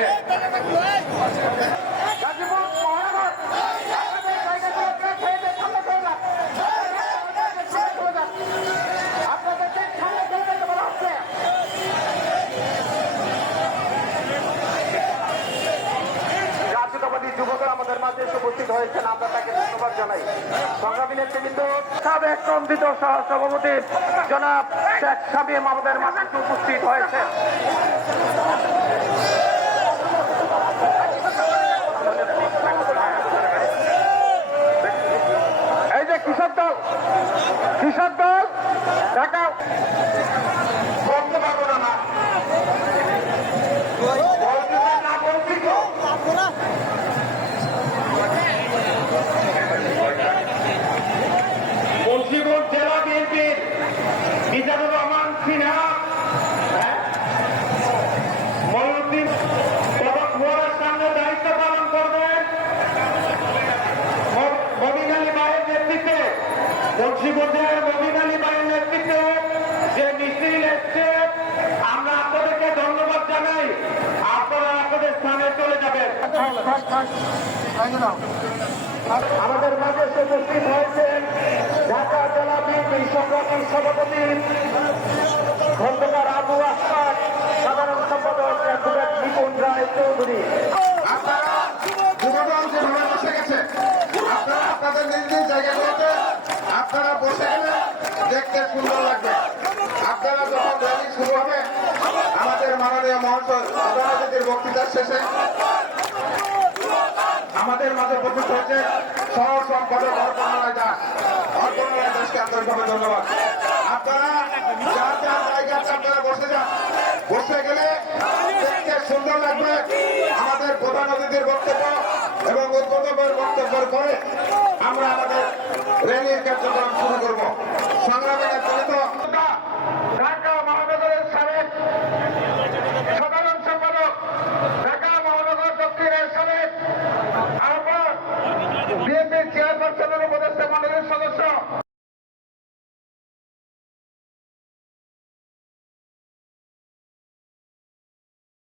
হবে। যুবকরা আমাদের মাঝে এসে উপস্থিত হয়েছেন, আমরা তাকে ধন্যবাদ জানাই। সংগ্রামী নেতৃবৃন্দ, সাবেক কন্দিত সহ সভাপতি জনাব শেখ শামীম আমাদের মাঝে উপস্থিত হয়েছে। এই যে কৃষক দল ঢাকা বলতে পারবো না মুন্সিগঞ্জ জেলা বিএনপির মিজানুর রহমান সিনহা মঈনুদ্দিন পদক মোড়ার সামনে দায়িত্ব পালন করবেন। মবিন আলী ভাইয়ের নেতৃত্বে, মুন্সিগঞ্জের মবিন আলী ভাইয়ের নেতৃত্বে যে মিছিল এসছে, আমরা আপনাদেরকে ধন্যবাদ জানাই। আপনারা আপনাদের স্থানে চলে যাবেন। আমাদের মাঝে উপস্থিত হয়েছেন ঢাকা জেলা বিএনপির সংগ্রামী সভাপতি খন্দকার আবু আহমদ, সাধারণ সম্পাদক অ্যাডভোকেট নিপুণ রায় চৌধুরী। আপনারা যুবদল যেভাবে বসে গেছে, আপনারা আপনাদের নিজ নিজ জায়গাগুলোতে আপনারা বসে গেলে দেখতে সুন্দর লাগবে। আপনারা যখন র্যালি শুরু হবে, আমাদের মাননীয় মহাশয় প্রধান অতিথির বক্তৃতার শেষে আমাদের মাঝে উপস্থিত হয়েছে সহ সম্পাদক অর্পণালয় দাসকে আন্তরিকভাবে ধন্যবাদ। আপনারা যার যার জায়গাতে আপনারা বসে যান, বসে গেলে দেখতে সুন্দর লাগবে। আমাদের প্রধান অতিথির বক্তব্য এবং উদ্বোধকের বক্তব্যের পরে আমরা আমাদের র্যালির কার্যক্রম শুরু করব। সংগ্রামী নেতৃত্ব